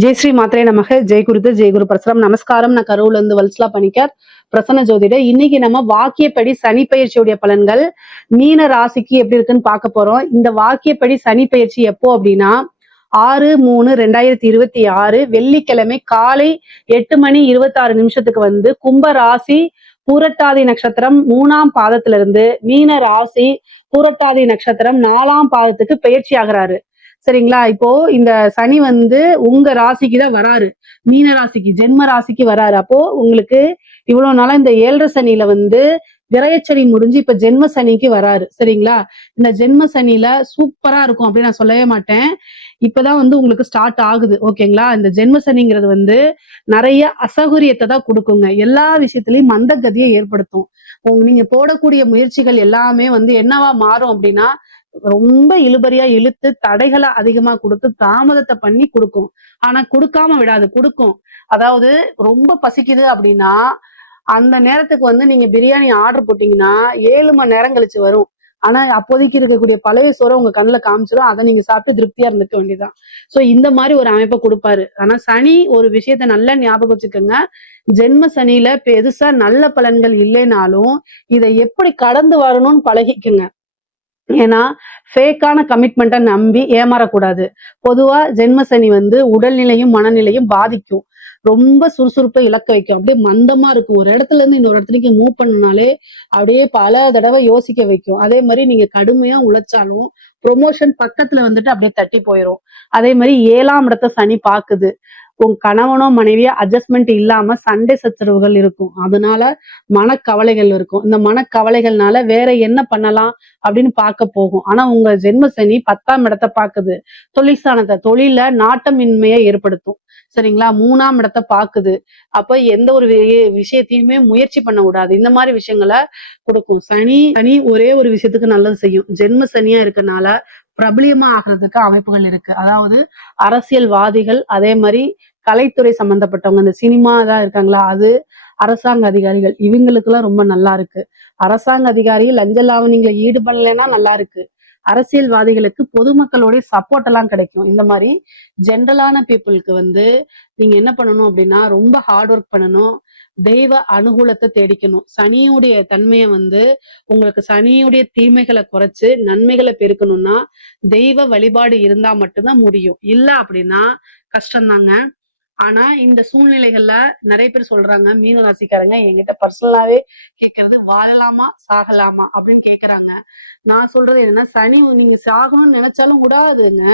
ஜெய் ஸ்ரீ மாத்திரை நமக ஜெய் குரு பரசுராம் நமஸ்காரம். நான் கரூர்ல இருந்து வல்சலா பணிக்கர் பிரசன்ன ஜோதிட. இன்னைக்கு நம்ம வாக்கியப்படி சனி பயிற்சியுடைய பலன்கள் மீன ராசிக்கு எப்படி இருக்குன்னு பார்க்க போறோம். இந்த வாக்கியப்படி சனி பயிற்சி எப்போ அப்படின்னா 6/3/2026 வெள்ளிக்கிழமை காலை 8:26 வந்து கும்ப ராசி பூரட்டாதி நட்சத்திரம் 3ஆம் பாதத்திலிருந்து மீன ராசி பூரட்டாதி நட்சத்திரம் 4ஆம் பாதத்துக்கு பயிற்சி ஆகிறாரு. சரிங்களா? இப்போ இந்த சனி வந்து உங்க ராசிக்கு தான் வராரு, மீன ராசிக்கு ஜென்ம ராசிக்கு வராரு. அப்போ உங்களுக்கு இவ்வளவு நாளா இந்த 7.5 சனியில வந்து விரயச்சனி முடிஞ்சு இப்ப ஜென்ம சனிக்கு வராரு. சரிங்களா? இந்த ஜென்ம சனியில சூப்பரா இருக்கும் அப்படின்னு நான் சொல்லவே மாட்டேன். இப்பதான் வந்து உங்களுக்கு ஸ்டார்ட் ஆகுது. ஓகேங்களா? இந்த ஜென்ம சனிங்கிறது வந்து நிறைய அசௌகரியத்தை தான் கொடுக்குங்க. எல்லா விஷயத்திலயும் மந்தகதியை ஏற்படுத்தும். நீங்க போடக்கூடிய முயற்சிகள் எல்லாமே வந்து என்னவா மாறும் அப்படின்னா ரொம்ப இழுபறியா இழுத்து தடைகளை அதிகமா கொடுத்து தாமதத்தை பண்ணி கொடுக்கும். ஆனா கொடுக்காம விடாது, கொடுக்கும். அதாவது ரொம்ப பசிக்குது அப்படின்னா அந்த நேரத்துக்கு வந்து நீங்க பிரியாணி ஆர்டர் போட்டீங்கன்னா 7 மணி நேரம் கழிச்சு வரும். ஆனா அப்போதைக்கு இருக்கக்கூடிய பழைய சோறை உங்க கண்ணுல காமிச்சிடும். அதை நீங்க சாப்பிட்டு திருப்தியா இருந்துக்க வேண்டியதுதான். சோ இந்த மாதிரி ஒரு அமைப்பை கொடுப்பாரு. ஆனா சனி ஒரு விஷயத்த நல்லா ஞாபகம் வச்சுக்கோங்க. ஜென்ம சனியில பெருசா நல்ல பலன்கள் இல்லைனாலும் இதை எப்படி கடந்து வரணும்னு பழகிக்குங்க. ஏன்னா ஃபேக்கான கமிட்மெண்ட்டை நம்பி ஏமாறக்கூடாது. பொதுவா ஜென்ம சனி வந்து உடல்நிலையும் மனநிலையும் பாதிக்கும். ரொம்ப சுறுசுறுப்பை இழக்க வைக்கும். அப்படியே மந்தமா இருக்கும். ஒரு இடத்துல இருந்து இன்னொரு இடத்துக்கு மூவ் பண்ணனாலே அப்படியே பல தடவை யோசிக்க வைக்கும். அதே மாதிரி நீங்க கடுமையா உழைச்சாலும் ப்ரொமோஷன் பக்கத்துல வந்துட்டு அப்படியே தட்டி போயிடும். அதே மாதிரி 7ஆம் இடத்தை சனி பாக்குது. உங்க கணவனோ மனைவியோ அட்ஜஸ்ட்மெண்ட் இல்லாம சண்டை சச்சரவுகள் இருக்கும். அதனால மனக்கவலைகள் இருக்கும். இந்த மனக்கவலைகள்னால வேற என்ன பண்ணலாம் அப்படின்னு பார்க்க போகும். ஆனா உங்க ஜென்ம சனி 10ஆம் இடத்தை பாக்குது. தொழில் ஸ்தானத்தை, தொழில நாட்டமின்மையை ஏற்படுத்தும். சரிங்களா? 3ஆம் இடத்தை பாக்குது. அப்ப எந்த ஒரு விஷயத்தையுமே முயற்சி பண்ண கூடாது. இந்த மாதிரி விஷயங்களை கொடுக்கும். சனி ஒரே ஒரு விஷயத்துக்கு நல்லது செய்யும். ஜென்ம சனியா இருக்கனால பிரபலியமா ஆகிறதுக்கு அமைப்புகள் இருக்கு. அதாவது அரசியல்வாதிகள், அதே மாதிரி கலைத்துறை சம்பந்தப்பட்டவங்க, இந்த சினிமா தான் இருக்காங்களா, அது அரசாங்க அதிகாரிகள், இவங்களுக்கு எல்லாம் ரொம்ப நல்லா இருக்கு. அரசாங்க அதிகாரிகள் லஞ்ச லாவணிகளை ஈடுபடலைன்னா நல்லா இருக்கு. அரசியல்வாதிகளுக்கு பொதுமக்களுடைய சப்போர்ட் எல்லாம் கிடைக்கும். இந்த மாதிரி ஜென்ரலான பீப்புளுக்கு வந்து நீங்க என்ன பண்ணணும் அப்படின்னா ரொம்ப ஹார்ட் ஒர்க் பண்ணணும். தெய்வ அனுகூலத்தை தேடிக்கணும். சனியுடைய தன்மையை வந்து உங்களுக்கு சனியுடைய தீமைகளை குறைச்சு நன்மைகளை பெருக்கணும்னா தெய்வ வழிபாடு இருந்தா மட்டும்தான் முடியும். இல்ல அப்படின்னா கஷ்டம்தாங்க. ஆனா இந்த சூழ்நிலைகள்ல நிறைய பேர் சொல்றாங்க, மீன ராசிக்காரங்க என்கிட்ட பர்சனலாவே கேட்கறது, வாழலாமா சாகலாமா அப்படின்னு கேக்குறாங்க. நான் சொல்றது என்னன்னா, சனி நீங்க சாகணும்னு நினைச்சாலும் விடாதுங்க.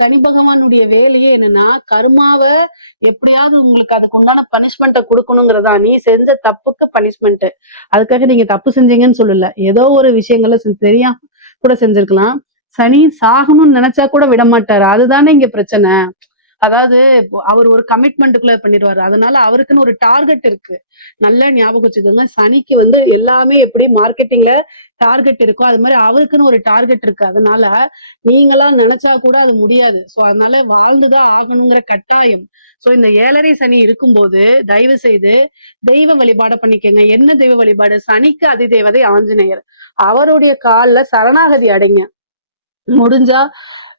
சனி பகவானுடைய வேலையே என்னன்னா கர்மாவை எப்படியாவது உங்களுக்கு அதுக்கு உண்டான பனிஷ்மெண்ட்டை கொடுக்கணுங்கிறதா. நீ செஞ்ச தப்புக்கு பனிஷ்மெண்ட். அதுக்காக நீங்க தப்பு செஞ்சீங்கன்னு சொல்லல, ஏதோ ஒரு விஷயங்களை தெரியாம கூட செஞ்சிருக்கலாம். சனி சாகணும்னு நினைச்சா கூட விட மாட்டாரு. அதுதானே இங்க பிரச்சனை. அதாவது அவர் ஒரு கமிட்மெண்ட்டுக்குள்ள பண்ணிடுவாரு. அதனால அவருக்குன்னு ஒரு டார்கெட் இருக்கு. நல்லா ஞாபகம் வச்சுக்கோங்க. சனிக்கு வந்து எல்லாமே எப்படி மார்க்கெட்டிங்ல டார்கெட் இருக்கோ அது மாதிரி அவருக்குன்னு ஒரு டார்கெட் இருக்கு. அதனால நீங்களா நினைச்சா கூட அது முடியாது. சோ அதனால வாழ்ந்துதான் ஆகணுங்கிற கட்டாயம். சோ இந்த 7.5 சனி இருக்கும்போது தயவு செய்து தெய்வ வழிபாடு பண்ணிக்கங்க. என்ன தெய்வ வழிபாடு? சனிக்கு அதிதேவதை ஆஞ்சநேயர். அவருடைய கால்ல சரணாகதி அடைங்க. முடிஞ்சா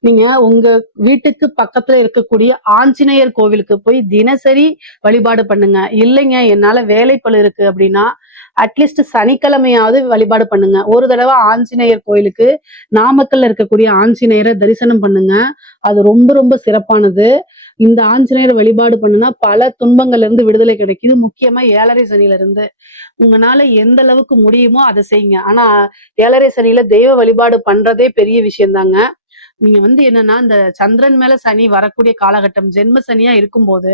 நீங்க உங்க வீட்டுக்கு பக்கத்துல இருக்கக்கூடிய ஆஞ்சநேயர் கோவிலுக்கு போய் தினசரி வழிபாடு பண்ணுங்க. இல்லைங்க என்னால வேலைப்பளு இருக்கு அப்படின்னா அட்லீஸ்ட் சனிக்கிழமையாவது வழிபாடு பண்ணுங்க. ஒரு தடவை ஆஞ்சநேயர் கோயிலுக்கு நாமக்கல்ல இருக்கக்கூடிய ஆஞ்சநேயரை தரிசனம் பண்ணுங்க. அது ரொம்ப ரொம்ப சிறப்பானது. இந்த ஆஞ்சநேயர் வழிபாடு பண்ணுனா பல துன்பங்கள்ல இருந்து விடுதலை கிடைக்குது. முக்கியமா 7.5 சனியில இருந்து உங்களால எந்த அளவுக்கு முடியுமோ அதை செய்யுங்க. ஆனா 7.5 சனியில தெய்வ வழிபாடு பண்றதே பெரிய விஷயம் தாங்க. நீங்க வந்து என்னன்னா இந்த சந்திரன் மேல சனி வரக்கூடிய காலகட்டம் ஜென்ம சனியா இருக்கும்போது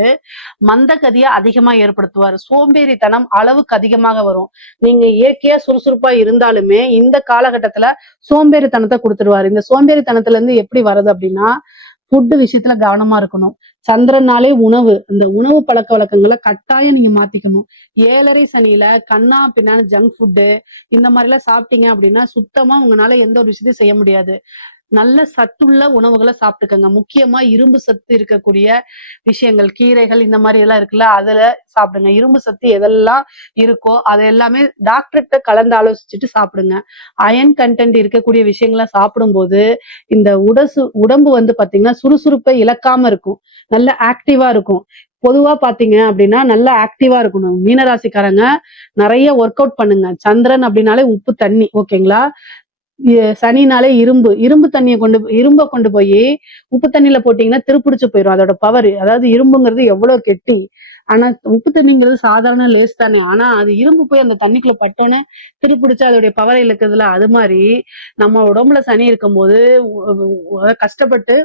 மந்தகதியா அதிகமா ஏற்படுத்துவார். சோம்பேறித்தனம் அளவுக்கு அதிகமாக வரும். நீங்க இயற்கையா சுறுசுறுப்பா இருந்தாலுமே இந்த காலகட்டத்துல சோம்பேறித்தனத்தை கொடுத்துருவாரு. இந்த சோம்பேறித்தனத்துல இருந்து எப்படி வருது அப்படின்னா ஃபுட்டு விஷயத்துல கவனமா இருக்கணும். சந்திரனாலே உணவு, இந்த உணவு பழக்க வழக்கங்களை கட்டாயம் நீங்க மாத்திக்கணும். 7.5 சனியில கண்ணா பின்னான்னு ஜங்க் ஃபுட்டு இந்த மாதிரி எல்லாம் சாப்பிட்டீங்க அப்படின்னா சுத்தமா உங்களால எந்த ஒரு விஷயத்தையும் செய்ய முடியாது. நல்ல சத்துள்ள உணவுகளை சாப்பிட்டுக்கங்க. முக்கியமா இரும்பு சத்து இருக்கக்கூடிய விஷயங்கள், கீரைகள் இந்த மாதிரி எல்லாம் இருக்குல்ல, அதுல சாப்பிடுங்க. இரும்பு சத்து எதெல்லாம் இருக்கோ அது எல்லாமே டாக்டர்கிட்ட கலந்து ஆலோசிச்சுட்டு சாப்பிடுங்க. அயன் கண்டென்ட் இருக்கக்கூடிய விஷயங்களை சாப்பிடும்போது இந்த உடம்பு வந்து பாத்தீங்கன்னா சுறுசுறுப்பை இழக்காம இருக்கும். நல்ல ஆக்டிவா இருக்கும். பொதுவா பாத்தீங்க அப்படின்னா நல்லா ஆக்டிவா இருக்கணும். மீனராசிக்காரங்க நிறைய ஒர்க் அவுட் பண்ணுங்க. சந்திரன் அப்படின்னாலே உப்பு தண்ணி, ஓகேங்களா? சனினாலே இரும்பு, இரும்ப கொண்டு போய் உப்பு தண்ணியில போட்டீங்கன்னா திருப்பிடிச்சு போயிடும். அதோட பவர், அதாவது இரும்புங்கிறது எவ்வளவு கெட்டி. ஆனா உப்பு தண்ணிங்கிறது சாதாரண லேஸ் தானே. ஆனா அது இரும்பு போய் அந்த தண்ணிக்குள்ள பட்டோன்னே திருப்பிடிச்சு அதோடைய பவரை இழுக்குதுல. அது மாதிரி நம்ம உடம்புல சனி இருக்கும்போது கஷ்டப்பட்டு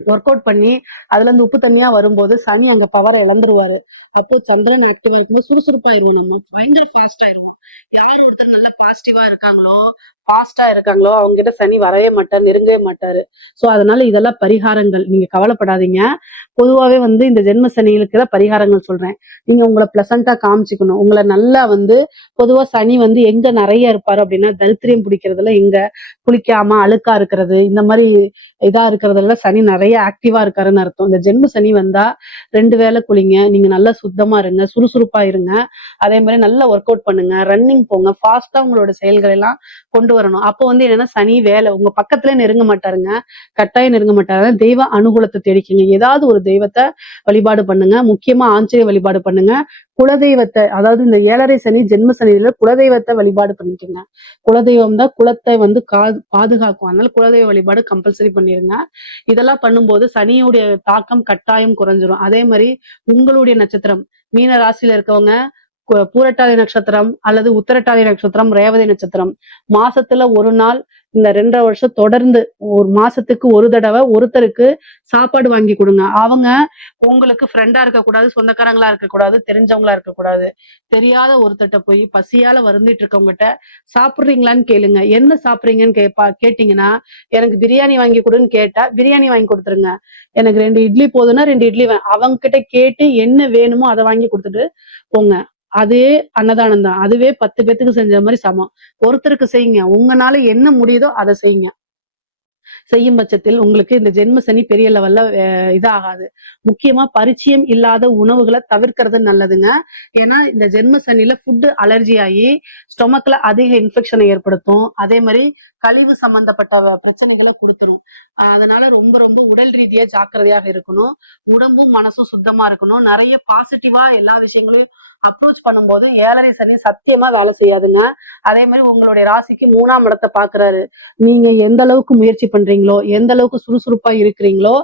ஒர்க் அவுட் பண்ணி அதுல இருந்து உப்பு தண்ணியா வரும்போது சனி அங்க பவரை இழந்துருவாரு. அப்போ சந்திரன் ஆக்டிவா இருக்கும்போது சுறுசுறுப்பாயிருவோம், நம்ம பயங்கர ஃபாஸ்ட் ஆயிருவோம். யார் ஒருத்தர் நல்லா பாசிட்டிவா இருக்காங்களோ, ஃபாஸ்டா இருக்காங்களோ அவங்க கிட்ட சனி வரவே மாட்டார், நெருங்கவே மாட்டாரு. சோ அதனால இதெல்லாம் பரிகாரங்கள், நீங்க கவலைப்படாதீங்க. பொதுவாவே வந்து இந்த ஜென்ம சனிகளுக்கு தான் பரிகாரங்கள் சொல்றேன். நீங்க உங்களை பிளசண்டா காமிச்சுக்கணும். உங்களை நல்லா வந்து பொதுவா சனி வந்து எங்க நிறைய இருப்பாரு அப்படின்னா தரித்திரியம் பிடிக்கிறதுல, எங்க குளிக்காம அழுக்கா இருக்கிறது, இந்த மாதிரி இதா இருக்கிறதுல சனி நிறைய ஆக்டிவா இருக்காருன்னு அர்த்தம். இந்த ஜென்ம சனி வந்தா 2 வேளை குளிங்க, நீங்க நல்லா சுத்தமா இருங்க, சுறுசுறுப்பா இருங்க. அதே மாதிரி நல்லா ஒர்க் அவுட் பண்ணுங்க, ரன்னிங் போங்க, ஃபாஸ்டா உங்களோட செயல்கள் எல்லாம் கொண்டு வரணும். அப்போ வந்து என்னன்னா சனி வேலை உங்க பக்கத்துல நெருங்க மாட்டாருங்க, கட்டாயம் நெருங்க மாட்டாரு. தெய்வ அனுகூலத்தை தேடிக்கிங்க. ஏதாவது ஒரு தெய்வத்தை வழிபாடு பண்ணுங்க. முக்கியமா ஆஞ்சநேய வழிபாடு பண்ணுங்க. குலதெய்வத்தை, அதாவது இந்த 7.5 சனி ஜென்ம சனியில குலதெய்வத்தை வழிபாடு பண்ணிக்கோங்க. குலதெய்வம் தான் குலத்தை வந்து பாதுகாக்கும். அதனால குலதெய்வ வழிபாடு கம்பல்சரி பண்ணிருங்க. இதெல்லாம் பண்ணும்போது சனியுடைய தாக்கம் கட்டாயம் குறைஞ்சிரும். அதே மாதிரி உங்களுடைய நட்சத்திரம் மீன ராசியில இருக்கவங்க பூரட்டாதி நட்சத்திரம் அல்லது உத்திரட்டாதி நட்சத்திரம், ரேவதி நட்சத்திரம், மாசத்துல ஒரு நாள் இந்த 2.5 வருஷம் தொடர்ந்து ஒரு மாசத்துக்கு ஒரு தடவை ஒருத்தருக்கு சாப்பாடு வாங்கி கொடுங்க. அவங்க உங்களுக்கு ஃப்ரெண்டா இருக்கக்கூடாது, சொந்தக்காரங்களா இருக்கக்கூடாது, தெரிஞ்சவங்களா இருக்கக்கூடாது. தெரியாத ஒருத்தர்கிட்ட போய் பசியால வருந்திட்டு இருக்கவங்ககிட்ட சாப்பிடுறீங்களான்னு கேளுங்க. என்ன சாப்பிடுறீங்கன்னு கேட்டீங்கன்னா, எனக்கு பிரியாணி வாங்கி கொடுன்னு கேட்டா பிரியாணி வாங்கி கொடுத்துருங்க. எனக்கு 2 இட்லி போதுன்னா 2 இட்லி அவங்க கிட்ட கேட்டு என்ன வேணுமோ அதை வாங்கி கொடுத்துட்டு போங்க. அதே அன்னதானம் தான். அதுவே 10 பேத்துக்கு செஞ்ச மாதிரி சமம். ஒருத்தருக்கு செய்யுங்க. உங்களால என்ன முடியுதோ அதை செய்யுங்க. செய்யும் பட்சத்தில் உங்களுக்கு இந்த ஜென்ம சனி பெரிய லெவல்ல இதாகாது. முக்கியமா பரிச்சயம் இல்லாத உணவுகளை தவிர்க்கிறது நல்லதுங்க. ஏன்னா இந்த ஜென்ம சனியில ஃபுட் அலர்ஜி ஆகி ஸ்டொமக்ல அதிக இன்ஃபெக்ஷனை ஏற்படுத்தும். அதே மாதிரி கழிவு சம்பந்தப்பட்ட பிரச்சனைகளை கொடுத்துரும். அதனால ரொம்ப ரொம்ப உடல் ரீதியா ஜாக்கிரதையாக இருக்கணும். உடம்பும் மனசும் சுத்தமா இருக்கணும். நிறைய பாசிட்டிவா எல்லா விஷயங்களையும் அப்ரோச் பண்ணும்போது 7.5 சனி சத்தியமா வேலை செய்யாதுங்க. அதே மாதிரி உங்களுடைய ராசிக்கு 3ஆம் இடத்தை பாக்குறாரு. நீங்க எந்த அளவுக்கு முயற்சி பண்றீங்களோ, எந்த அளவுக்கு சுறுசுறுப்பா இருக்கிறீங்களோ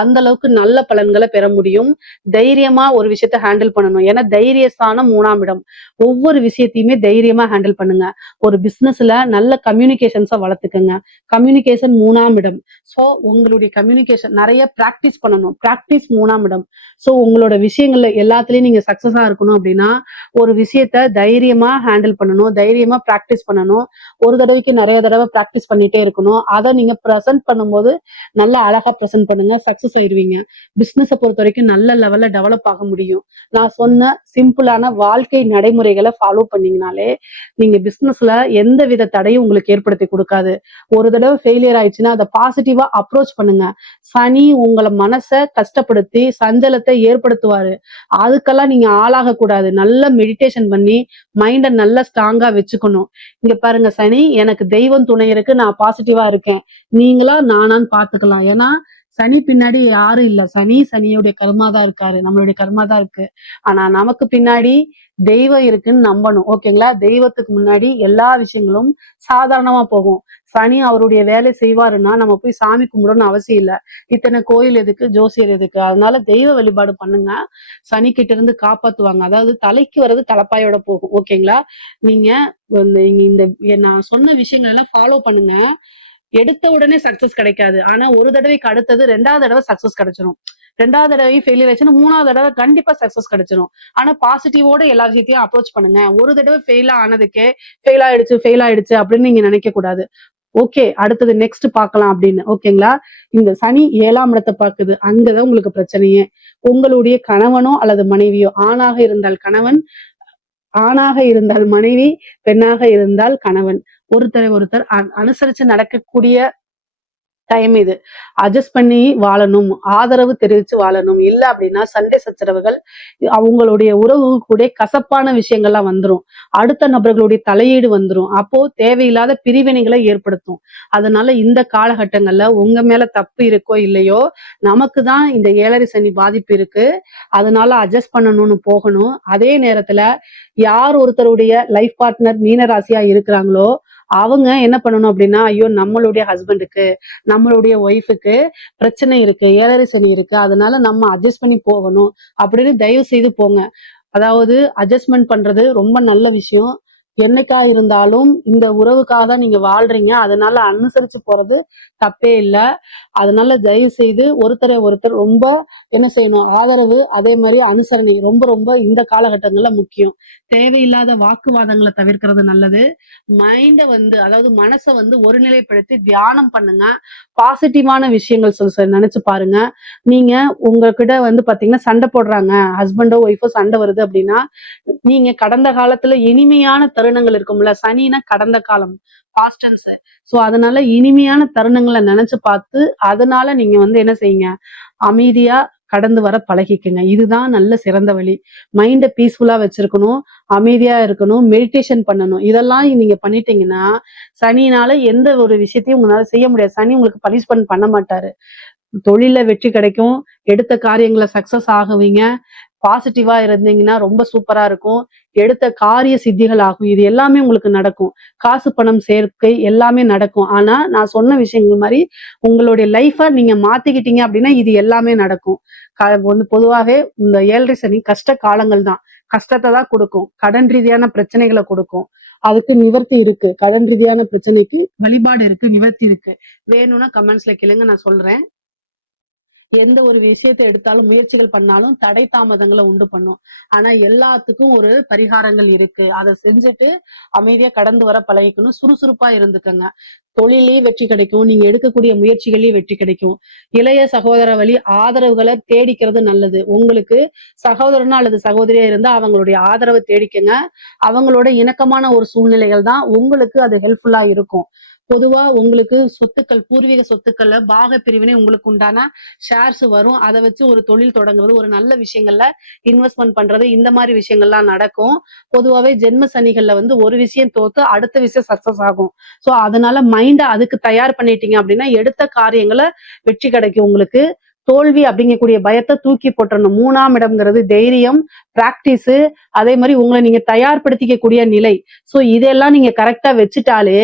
அந்த அளவுக்கு நல்ல பலன்களை பெற முடியும். தைரியமா ஒரு விஷயத்த ஹேண்டில் பண்ணணும். ஏன்னா தைரியஸ்தானம் 3ஆம் இடம். ஒவ்வொரு விஷயத்தையுமே தைரியமா ஹேண்டில் பண்ணுங்க. ஒரு பிசினஸ்ல நல்ல கம்யூனிகேஷன்ஸை வளர்த்துக்கங்க. கம்யூனிகேஷன் 3ஆம் இடம். சோ உங்களுடைய கம்யூனிகேஷன் நிறைய பிராக்டிஸ் பண்ணணும். பிராக்டிஸ் 3ஆம் இடம். சோ உங்களோட விஷயங்கள்ல எல்லாத்துலயும் நீங்க சக்சஸா இருக்கணும் அப்படின்னா ஒரு விஷயத்த தைரியமா ஹேண்டில் பண்ணணும், தைரியமா பிராக்டிஸ் பண்ணணும். ஒரு தடவைக்கு நிறைய தடவை பிராக்டிஸ் பண்ணிட்டே இருக்கணும். அதை நீங்க ப்ரெசென்ட் பண்ணும்போது நல்லா அழகா ப்ரெசென்ட் பண்ணுங்க, சக்சஸ் ஆயிருவீங்க. பிசினஸை பொறுத்த வரைக்கும் நல்ல லெவல்ல டெவலப் ஆக முடியும். நான் சொன்ன சிம்பிளான வாழ்க்கை நடைமுறைகளை ஃபாலோ பண்ணீங்கனாலே நீங்க பிசினஸ்ல எந்த வித தடையும் உங்களுக்கு ஏற்படுத்தி கொடுக்காது. ஒரு தடவை ஃபெயிலியர் ஆயிடுச்சுன்னா அதை பாசிட்டிவா அப்ரோச் பண்ணுங்க. சனி உங்களை மனசை கஷ்டப்படுத்தி சஞ்சலத்தை ஏற்படுத்துவாரு. அதுக்கெல்லாம் நீங்க ஆளாக கூடாது. நல்லா மெடிடேஷன் பண்ணி மைண்டை நல்லா ஸ்ட்ராங்கா வச்சுக்கணும். இங்க பாருங்க, சனி எனக்கு தெய்வம் துணை இருக்கு, நான் பாசிட்டிவா இருக்கேன், நீங்களா நானான்னு பாத்துக்கலாம். ஏன்னா சனி பின்னாடி யாரும் இல்ல. சனியுடைய கர்மா தான் இருக்காரு, நம்மளுடைய கர்மா தான் இருக்கு. ஆனா நமக்கு பின்னாடி தெய்வம் இருக்குன்னு நம்பணும். ஓகேங்களா? தெய்வத்துக்கு முன்னாடி எல்லா விஷயங்களும் சாதாரணமா போகும். சனி அவருடைய வேலை செய்வாருன்னா நம்ம போய் சாமி கும்பிடணும்னு அவசியம் இல்ல. இத்தனை கோயில் எதுக்கு, ஜோசியர் எதுக்கு? அதனால தெய்வ வழிபாடு பண்ணுங்க. சனி கிட்ட இருந்து காப்பாத்துவாங்க. அதாவது தலைக்கு வர்றது தலைப்பாயோட போகும். ஓகேங்களா? நீங்க இந்த நான் சொன்ன விஷயங்கள் எல்லாம் ஃபாலோ பண்ணுங்க. எடுத்த உடனே சக்சஸ் கிடைக்காது. ஆனா ஒரு தடவைக்கு அடுத்தது 2வது தடவை சக்சஸ் கிடைச்சிடும். 2வது தடவை ஃபெயிலியர் ஆச்சுன்னா 3வது தடவை கண்டிப்பா சக்சஸ் கிடைச்சிடும். ஆனா பாசிட்டிவோட எல்லா விஷயத்தையும் அப்ரோச் பண்ணுங்க. ஒரு தடவை ஃபெயில் ஆயிடுச்சு அப்படின்னு நீங்க நினைக்க கூடாது. ஓகே, அடுத்தது நெக்ஸ்ட் பார்க்கலாம் அப்படின்னு. ஓகேங்களா? இந்த சனி 7ஆம் இடத்தை பாக்குது. அங்கதான் உங்களுக்கு பிரச்சனையே. உங்களுடைய கணவனோ அல்லது மனைவியோ, ஆணாக இருந்தால் கணவன், ஆணாக இருந்தால் மனைவி, பெண்ணாக இருந்தால் கணவன், ஒருத்தரை ஒருத்தர் அனுசரிச்சு நடக்கக்கூடிய டைம் இது. அட்ஜஸ்ட் பண்ணி வாழணும். ஆதரவு தெரிவிச்சு வாழணும். இல்ல அப்படின்னா சண்டை சச்சரவுகள், அவங்களுடைய உறவு கூட கசப்பான விஷயங்கள்லாம் வந்துரும். அடுத்த நபர்களுடைய தலையீடு வந்துரும். அப்போ தேவையில்லாத பிரிவினைகளை ஏற்படுத்தும். அதனால இந்த காலகட்டங்கள்ல உங்க மேல தப்பு இருக்கோ இல்லையோ, நமக்கு தான் இந்த 7 சனி பாதிப்பு இருக்கு. அதனால அட்ஜஸ்ட் பண்ணணும்னு போகணும். அதே நேரத்துல யார் ஒருத்தருடைய லைஃப் பார்ட்னர் மீன ராசியா இருக்கிறாங்களோ, அவங்க என்ன பண்ணணும் அப்படின்னா, ஐயோ நம்மளுடைய ஹஸ்பண்டுக்கு, நம்மளுடைய ஒய்ஃபுக்கு பிரச்சனை இருக்கு, 7 சனி இருக்கு. அதனால நம்ம அட்ஜஸ்ட் பண்ணி போகணும் அப்படின்னு தயவு செய்து போங்க. அதாவது அட்ஜஸ்ட்மெண்ட் பண்றது ரொம்ப நல்ல விஷயம். என்னைக்கா இருந்தாலும் இந்த உறவுக்காக தான் நீங்க வாழ்றீங்க. அதனால அனுசரிச்சு போறது தப்பே இல்ல. அதனால தயவு செய்து ஒருத்தரை ஒருத்தர் ரொம்ப என்ன செய்யணும், ஆதரவு, அதே மாதிரி அனுசரணை ரொம்ப ரொம்ப இந்த காலகட்டங்கள்ல முக்கியம். தேவையில்லாத வாக்குவாதங்களை தவிர்க்கிறது நல்லது. மைண்ட வந்து அதாவது மனசை வந்து ஒருநிலைப்படுத்தி தியானம் பண்ணுங்க. பாசிட்டிவான விஷயங்கள் நினைச்சு பாருங்க. நீங்க உங்ககிட்ட வந்து பாத்தீங்கன்னா சண்டை போடுறாங்க, ஹஸ்பண்டோ ஒய்ஃபோ சண்டை வருது அப்படின்னா, நீங்க கடந்த காலத்துல இனிமையான தருணங்கள் இருக்கும்ல, சனினா கடந்த காலம், பாஸ்ட் டென்ஸ். சோ அதனால இனிமையான தருணங்களை நினைச்சு பார்த்து அதனால நீங்க வந்து என்ன செய்யுங்க, அமைதியா கடந்து வர பழகிக்குங்க. இதுதான் நல்ல சிறந்த வழி. மைண்ட பீஸ்ஃபுல்லா வச்சிருக்கணும், அமைதியா இருக்கணும், மெடிடேஷன் பண்ணணும். இதெல்லாம் நீங்க பண்ணிட்டீங்கன்னா சனினால எந்த ஒரு விஷயத்தையும் உங்களால செய்ய முடியாது. சனி உங்களுக்கு பனிஷ்மெண்ட் பண்ண மாட்டாரு. தொழில்ல வெற்றி கிடைக்கும், எடுத்த காரியங்களை சக்சஸ் ஆகுவீங்க. பாசிட்டிவா இருந்தீங்கன்னா ரொம்ப சூப்பரா இருக்கும். எடுத்த காரிய சித்திகள் ஆகும். இது எல்லாமே உங்களுக்கு நடக்கும். காசு பணம் சேர்க்கை எல்லாமே நடக்கும். ஆனா நான் சொன்ன விஷயங்கள் மாதிரி உங்களுடைய லைஃப நீங்க மாத்திக்கிட்டீங்க அப்படின்னா இது எல்லாமே நடக்கும். வந்து பொதுவாவே இந்த 7 சனி கஷ்ட காலங்கள் தான். கஷ்டத்தை தான் கொடுக்கும். கடன் ரீதியான பிரச்சனைகளை கொடுக்கும். அதுக்கு நிவர்த்தி இருக்கு. கடன் ரீதியான பிரச்சனைக்கு வழிபாடு இருக்கு, நிவர்த்தி இருக்கு. வேணும்னா கமெண்ட்ஸ்ல கேளுங்க, நான் சொல்றேன். எந்த ஒரு விஷயத்தை எடுத்தாலும் முயற்சிகள் பண்ணாலும் தடை தாமதங்களை உண்டு பண்ணும். ஆனா எல்லாத்துக்கும் ஒரு பரிகாரங்கள் இருக்கு. அதை செஞ்சுட்டு அமைதியா கடந்து வர பழகிக்கணும். சுறுசுறுப்பா இருந்துக்கங்க. தொழிலே வெற்றி கிடைக்கும். நீங்க எடுக்கக்கூடிய முயற்சிகளே வெற்றி கிடைக்கும். இளைய சகோதர வழி ஆதரவுகளை தேடிக்கிறது நல்லது. உங்களுக்கு சகோதரனா அல்லது சகோதரியா இருந்தா அவங்களுடைய ஆதரவை தேடிக்கங்க. அவங்களோட இணக்கமான ஒரு சூழ்நிலைகள் தான் உங்களுக்கு அது ஹெல்ப்ஃபுல்லா இருக்கும். பொதுவா உங்களுக்கு சொத்துக்கள், பூர்வீக சொத்துக்கள்ல பாக பிரிவினை உங்களுக்கு உண்டான ஷேர்ஸ் வரும். அதை வச்சு ஒரு தொழில் தொடங்குறது, ஒரு நல்ல விஷயங்கள்ல இன்வெஸ்ட்மெண்ட் பண்றது, இந்த மாதிரி விஷயங்கள்லாம் நடக்கும். பொதுவாவே ஜென்ம சனிகள்ல வந்து ஒரு விஷயம் தோத்து அடுத்த விஷயம் சக்சஸ் ஆகும். சோ அதனால மைண்ட அதுக்கு தயார் பண்ணிட்டீங்க அப்படின்னா எடுத்த காரியங்களை வெற்றி கிடைக்கும் உங்களுக்கு. தோல்வி அப்படிங்கக்கூடிய பயத்தை தூக்கி போட்டுறணும். 3ஆம் இடம்ங்கிறது தைரியம், பிராக்டிஸ், அதே மாதிரி உங்களை நீங்க தயார்படுத்திக்கக்கூடிய நிலை. சோ இதெல்லாம் நீங்க கரெக்டா வச்சுட்டாலே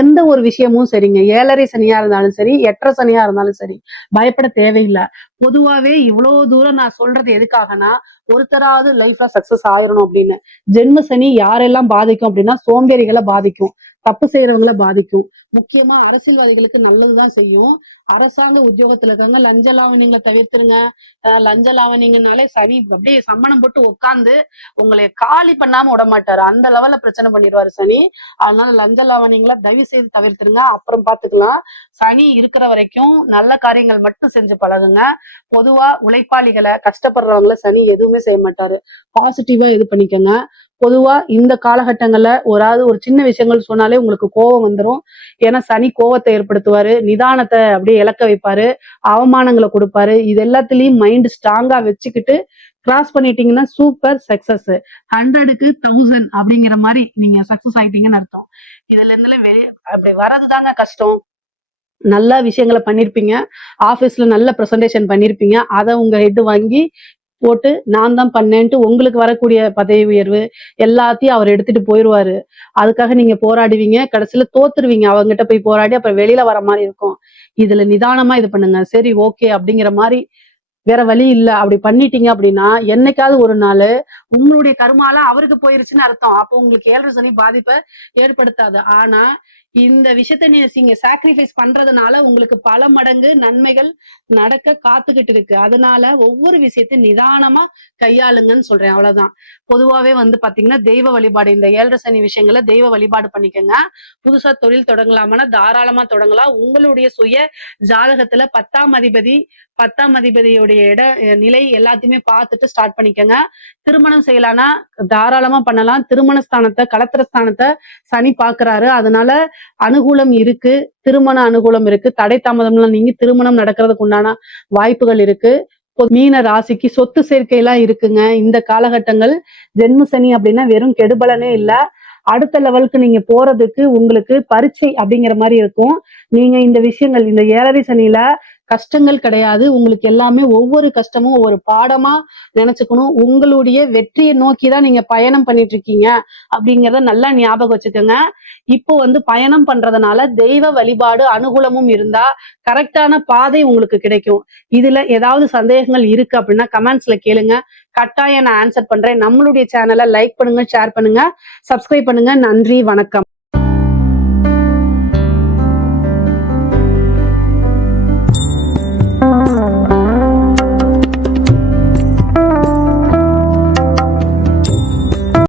எந்த ஒரு விஷயமும் சரிங்க. 7 சனியா இருந்தாலும் சரி, 8 சனியா இருந்தாலும் சரி, பயப்பட தேவையில்லை. பொதுவாவே இவ்வளவு தூரம் நான் சொல்றது எதுக்காகனா, ஒருத்தராவது லைஃப்ல சக்சஸ் ஆயிரணும் அப்படின்னு. ஜென்ம சனி யாரெல்லாம் பாதிக்கும் அப்படின்னா சோம்பேறிகளை பாதிக்கும், தப்பு செய்யறவங்களை பாதிக்கும். முக்கியமா அரசியல்வாதிகளுக்கு நல்லதுதான் செய்யும். அரசாங்க உத்தியோகத்துல இருக்காங்க, லஞ்ச லாவணியங்களை தவிர்த்துருங்க. லஞ்ச லாவணிங்கனாலே சனி அப்படியே சம்மணம் போட்டு உட்கார்ந்து உங்களை காலி பண்ணாம விட மாட்டாரு. அந்த லெவல்ல பிரச்சனை பண்ணிடுவாரு சனி. அதனால லஞ்ச லாவணியங்களை தயவு செய்து தவிர்த்துருங்க. அப்புறம் பாத்துக்கலாம். சனி இருக்கிற வரைக்கும் நல்ல காரியங்கள் மட்டும் செஞ்சு பழகுங்க. பொதுவா உழைப்பாளிகளை, கஷ்டப்படுறவங்களை சனி எதுவுமே செய்ய மாட்டாரு. பாசிட்டிவா இது பண்ணிக்கோங்க. பொதுவா இந்த காலகட்டங்கள்ல ஒரு சின்ன விஷயங்கள் சொன்னாலே உங்களுக்கு கோபம் வந்துடும். ஏன்னா சனி கோவத்தை ஏற்படுத்துவாரு, நிதானத்தை அப்படியே இழக்க வைப்பாரு, அவமானங்களை கொடுப்பாரு. இது எல்லாத்துலயும் மைண்ட் ஸ்ட்ராங்கா வச்சுக்கிட்டு கிராஸ் பண்ணிட்டீங்கன்னா சூப்பர் சக்சஸ். 100க்கு 1000 அப்படிங்கிற மாதிரி நீங்க சக்சஸ் ஆயிட்டீங்கன்னு அர்த்தம். இதுல இருந்துலாம் வெளியே அப்படி வர்றதுதாங்க கஷ்டம். நல்ல விஷயங்களை பண்ணிருப்பீங்க, ஆபீஸ்ல நல்ல பிரசன்டேஷன் பண்ணிருப்பீங்க, அதை உங்க ஹெட் வாங்கி போட்டு நான் தான் பண்ணேன்ட்டு உங்களுக்கு வரக்கூடிய பதவி உயர்வு எல்லாத்தையும் அவர் எடுத்துட்டு போயிருவாரு. அதுக்காக நீங்க போராடுவீங்க, கடைசியில தோத்துருவீங்க. அவங்ககிட்ட போய் போராடி அப்புறம் வெளியில வர மாதிரி இருக்கும். இதுல நிதானமா இது பண்ணுங்க. சரி ஓகே அப்படிங்கிற மாதிரி வேற வழி இல்ல. அப்படி பண்ணிட்டீங்க அப்படின்னா என்னைக்காவது ஒரு நாள் உங்களுடைய கருமால அவருக்கு போயிருச்சுன்னு அர்த்தம். அப்போ உங்களுக்கு 7 சனி பாதிப்பை ஏற்படுத்தாது. ஆனா இந்த விஷயத்த நீங்க சாக்ரிஃபைஸ் பண்றதுனால உங்களுக்கு பல மடங்கு நன்மைகள் நடக்க காத்துக்கிட்டு இருக்கு. அதனால ஒவ்வொரு விஷயத்தையும் நிதானமா கையாளுங்கன்னு சொல்றேன். அவ்வளவுதான். பொதுவாவே வந்து பாத்தீங்கன்னா தெய்வ வழிபாடு, இந்த 7 சனி விஷயங்களை தெய்வ வழிபாடு பண்ணிக்கோங்க. புதுசா தொழில் தொடங்கலாமான்னா தாராளமா தொடங்கலாம். உங்களுடைய சுய ஜாதகத்துல 10ஆம் அதிபதியுடைய உங்களுடைய நிலை எல்லாத்தையுமே பார்த்துட்டு ஸ்டார்ட் பண்ணிக்கோங்க. திருமணம் செய்யலாம்னா தாராளமா பண்ணலாம். திருமண ஸ்தானத்தை, களத்திர ஸ்தானத்தை சனி பார்க்கிறாரு. அதனால அனுகூலம் இருக்கு, திருமண அனுகூலம் இருக்கு. தடை தாமதம்லாம் நீங்க திருமணம் நடக்கிறதுக்கு உண்டான வாய்ப்புகள் இருக்கு. மீன ராசிக்கு சொத்து சேர்க்கை எல்லாம் இருக்குங்க. இந்த காலகட்டங்கள் ஜென்ம சனி அப்படின்னா வெறும் கெடுபலனே இல்ல, அடுத்த லெவலுக்கு நீங்க போறதுக்கு உங்களுக்கு பரீட்சை அப்படிங்கிற மாதிரி இருக்கும். நீங்க இந்த விஷயங்கள், இந்த 7.5 சனியில கஷ்டங்கள் கிடையாது. உங்களுக்கு எல்லாமே ஒவ்வொரு கஷ்டமும் ஒவ்வொரு பாடமா நினைச்சுக்கணும். உங்களுடைய வெற்றியை நோக்கி தான் நீங்க பயணம் பண்ணிட்டு இருக்கீங்க அப்படிங்கிறத நல்லா ஞாபகம் வச்சுக்கோங்க. இப்போ பயணம் பண்றதுனால தெய்வ வழிபாடு அனுகூலமும் இருந்தா கரெக்டான பாதை உங்களுக்கு கிடைக்கும். இதுல ஏதாவது சந்தேகங்கள் இருக்கு அப்படின்னா கமெண்ட்ஸ்ல கேளுங்க, கட்டாயம் நான் ஆன்சர் பண்றேன். நம்மளுடைய சேனலை லைக் பண்ணுங்க, ஷேர் பண்ணுங்க, சப்ஸ்கிரைப் பண்ணுங்க. நன்றி, வணக்கம்.